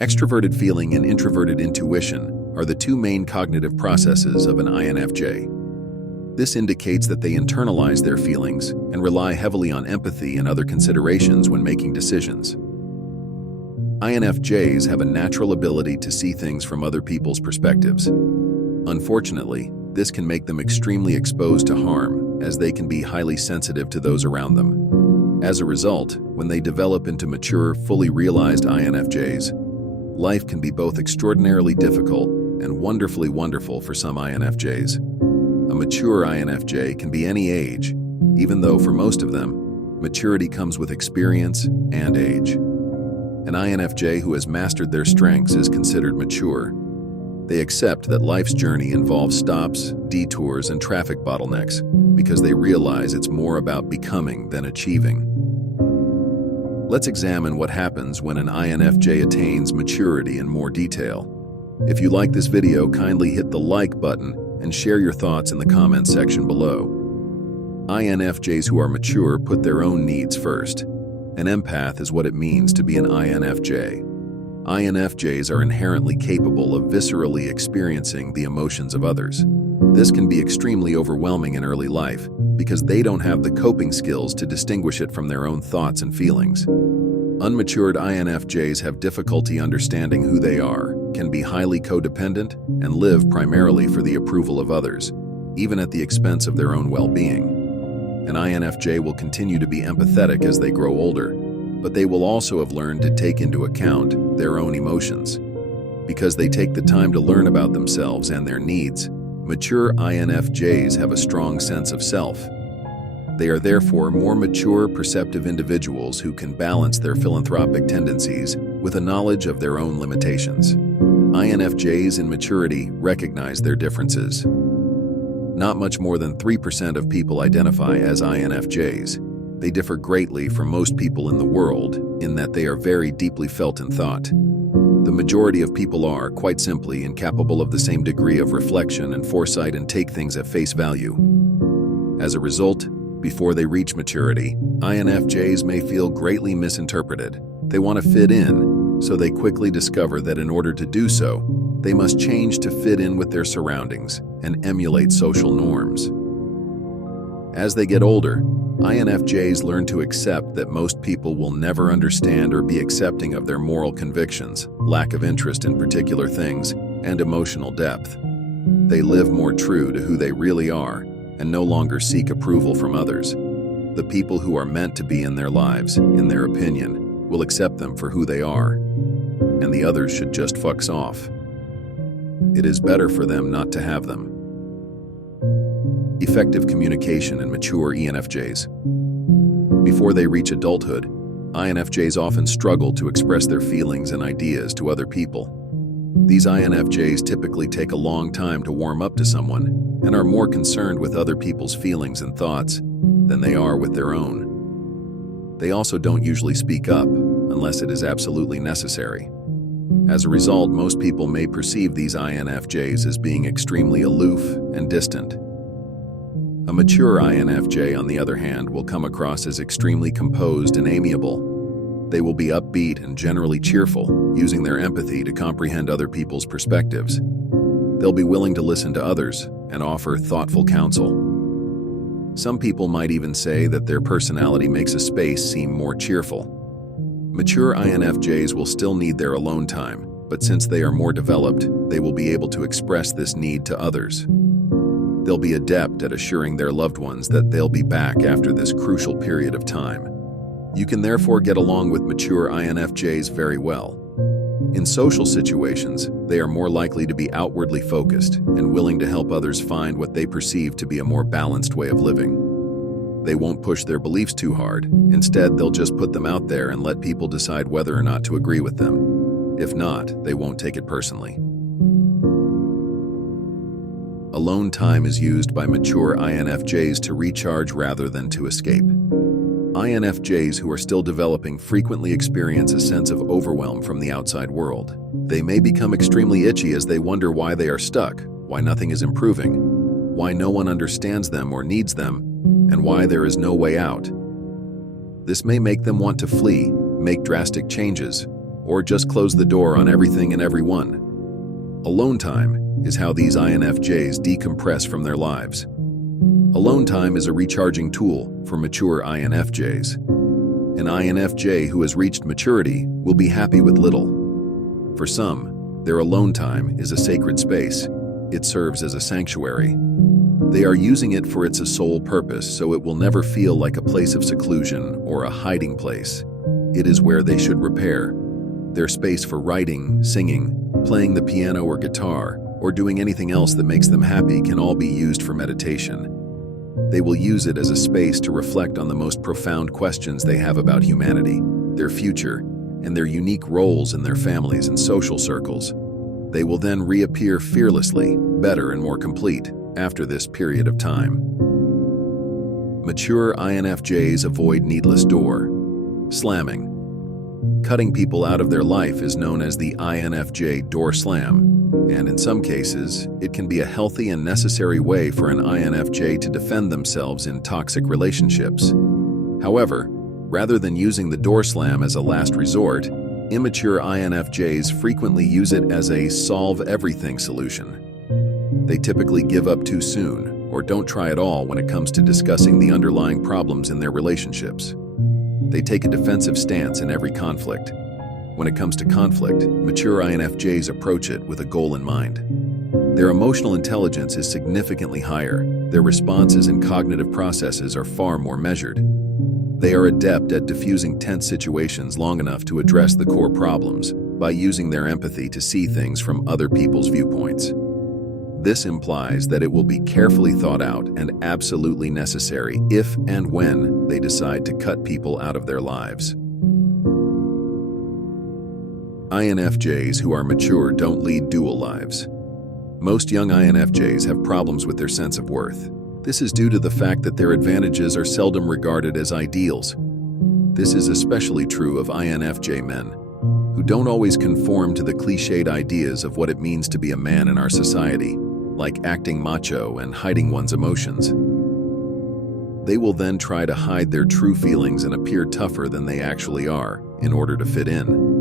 Extroverted feeling and introverted intuition are the two main cognitive processes of an INFJ. This indicates that they internalize their feelings and rely heavily on empathy and other considerations when making decisions. INFJs have a natural ability to see things from other people's perspectives. Unfortunately, this can make them extremely exposed to harm, as they can be highly sensitive to those around them. As a result, when they develop into mature, fully realized INFJs, life can be both extraordinarily difficult and wonderfully wonderful for some INFJs. A mature INFJ can be any age, even though for most of them, maturity comes with experience and age. An INFJ who has mastered their strengths is considered mature. They accept that life's journey involves stops, detours, and traffic bottlenecks because they realize it's more about becoming than achieving. Let's examine what happens when an INFJ attains maturity in more detail. If you like this video, kindly hit the like button and share your thoughts in the comments section below. INFJs who are mature put their own needs first. An empath is what it means to be an INFJ. INFJs are inherently capable of viscerally experiencing the emotions of others. This can be extremely overwhelming in early life because they don't have the coping skills to distinguish it from their own thoughts and feelings. Unmatured INFJs have difficulty understanding who they are, can be highly codependent, and live primarily for the approval of others, even at the expense of their own well-being. An INFJ will continue to be empathetic as they grow older, but they will also have learned to take into account their own emotions. Because they take the time to learn about themselves and their needs, mature INFJs have a strong sense of self. They are therefore more mature, perceptive individuals who can balance their philanthropic tendencies with a knowledge of their own limitations. INFJs in maturity recognize their differences. Not much more than 3% of people identify as INFJs. They differ greatly from most people in the world in that they are very deeply felt in thought. The majority of people are, quite simply, incapable of the same degree of reflection and foresight and take things at face value. As a result, before they reach maturity, INFJs may feel greatly misinterpreted. They want to fit in, so they quickly discover that in order to do so, they must change to fit in with their surroundings and emulate social norms. As they get older, INFJs learn to accept that most people will never understand or be accepting of their moral convictions, lack of interest in particular things, and emotional depth. They live more true to who they really are and no longer seek approval from others. The people who are meant to be in their lives, in their opinion, will accept them for who they are, and the others should just fucks off. It is better for them not to have them. Effective communication in mature ENFJs. Before they reach adulthood, INFJs often struggle to express their feelings and ideas to other people. These INFJs typically take a long time to warm up to someone and are more concerned with other people's feelings and thoughts than they are with their own. They also don't usually speak up unless it is absolutely necessary. As a result, most people may perceive these INFJs as being extremely aloof and distant. A mature INFJ, on the other hand, will come across as extremely composed and amiable. They will be upbeat and generally cheerful, using their empathy to comprehend other people's perspectives. They'll be willing to listen to others and offer thoughtful counsel. Some people might even say that their personality makes a space seem more cheerful. Mature INFJs will still need their alone time, but since they are more developed, they will be able to express this need to others. They'll be adept at assuring their loved ones that they'll be back after this crucial period of time. You can therefore get along with mature INFJs very well. In social situations, they are more likely to be outwardly focused and willing to help others find what they perceive to be a more balanced way of living. They won't push their beliefs too hard. Instead, they'll just put them out there and let people decide whether or not to agree with them. If not, they won't take it personally. Alone time is used by mature INFJs to recharge rather than to escape. INFJs who are still developing frequently experience a sense of overwhelm from the outside world. They may become extremely itchy as they wonder why they are stuck, why nothing is improving, why no one understands them or needs them, and why there is no way out. This may make them want to flee, make drastic changes, or just close the door on everything and everyone. Alone time is how these INFJs decompress from their lives. Alone time is a recharging tool for mature INFJs. An INFJ who has reached maturity will be happy with little. For some, their alone time is a sacred space. It serves as a sanctuary. They are using it for its sole purpose, so it will never feel like a place of seclusion or a hiding place. It is where they should repair. Their space for writing, singing, playing the piano or guitar, or doing anything else that makes them happy can all be used for meditation. They will use it as a space to reflect on the most profound questions they have about humanity, their future, and their unique roles in their families and social circles. They will then reappear fearlessly, better and more complete, after this period of time. Mature INFJs avoid needless door slamming. Cutting people out of their life is known as the INFJ door slam, and in some cases, it can be a healthy and necessary way for an INFJ to defend themselves in toxic relationships. However, rather than using the door slam as a last resort, immature INFJs frequently use it as a solve-everything solution. They typically give up too soon or don't try at all when it comes to discussing the underlying problems in their relationships. They take a defensive stance in every conflict. When it comes to conflict, mature INFJs approach it with a goal in mind. Their emotional intelligence is significantly higher. Their responses and cognitive processes are far more measured. They are adept at diffusing tense situations long enough to address the core problems by using their empathy to see things from other people's viewpoints. This implies that it will be carefully thought out and absolutely necessary if and when they decide to cut people out of their lives. INFJs who are mature don't lead dual lives. Most young INFJs have problems with their sense of worth. This is due to the fact that their advantages are seldom regarded as ideals. This is especially true of INFJ men, who don't always conform to the cliched ideas of what it means to be a man in our society, like acting macho and hiding one's emotions. They will then try to hide their true feelings and appear tougher than they actually are in order to fit in.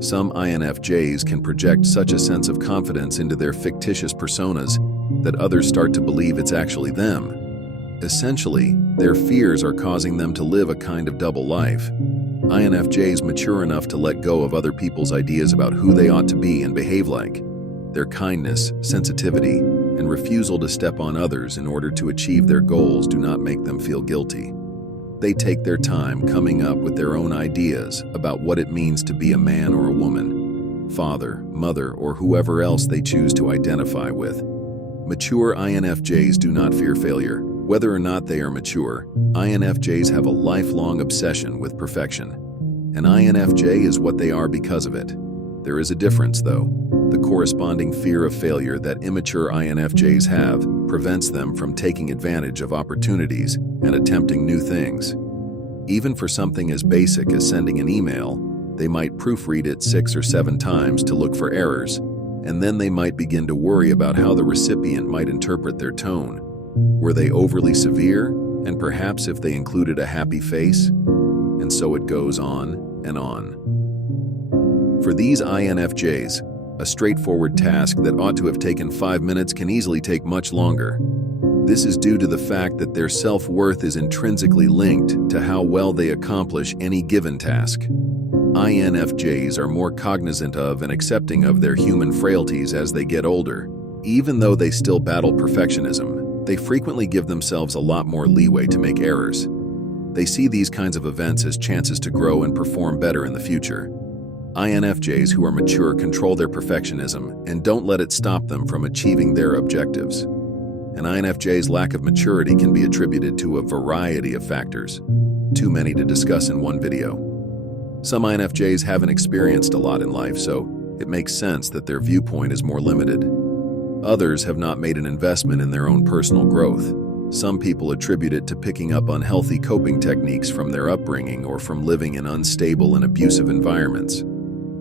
Some INFJs can project such a sense of confidence into their fictitious personas that others start to believe it's actually them. Essentially, their fears are causing them to live a kind of double life. INFJs mature enough to let go of other people's ideas about who they ought to be and behave like. Their kindness, sensitivity, and refusal to step on others in order to achieve their goals do not make them feel guilty. They take their time coming up with their own ideas about what it means to be a man or a woman, father, mother, or whoever else they choose to identify with. Mature INFJs do not fear failure. Whether or not they are mature, INFJs have a lifelong obsession with perfection. An INFJ is what they are because of it. There is a difference, though. The corresponding fear of failure that immature INFJs have prevents them from taking advantage of opportunities and attempting new things. Even for something as basic as sending an email, they might proofread it 6 or 7 times to look for errors, and then they might begin to worry about how the recipient might interpret their tone. Were they overly severe? And perhaps if they included a happy face? And so it goes on and on. For these INFJs, a straightforward task that ought to have taken 5 minutes can easily take much longer. This is due to the fact that their self-worth is intrinsically linked to how well they accomplish any given task. INFJs are more cognizant of and accepting of their human frailties as they get older. Even though they still battle perfectionism, they frequently give themselves a lot more leeway to make errors. They see these kinds of events as chances to grow and perform better in the future. INFJs who are mature control their perfectionism and don't let it stop them from achieving their objectives. An INFJ's lack of maturity can be attributed to a variety of factors, too many to discuss in one video. Some INFJs haven't experienced a lot in life, so it makes sense that their viewpoint is more limited. Others have not made an investment in their own personal growth. Some people attribute it to picking up unhealthy coping techniques from their upbringing or from living in unstable and abusive environments.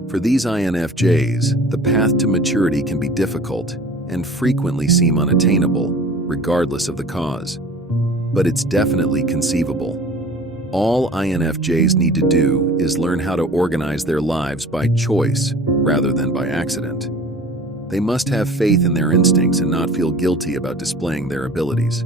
For these INFJs, the path to maturity can be difficult and frequently seem unattainable, regardless of the cause. But it's definitely conceivable. All INFJs need to do is learn how to organize their lives by choice rather than by accident. They must have faith in their instincts and not feel guilty about displaying their abilities.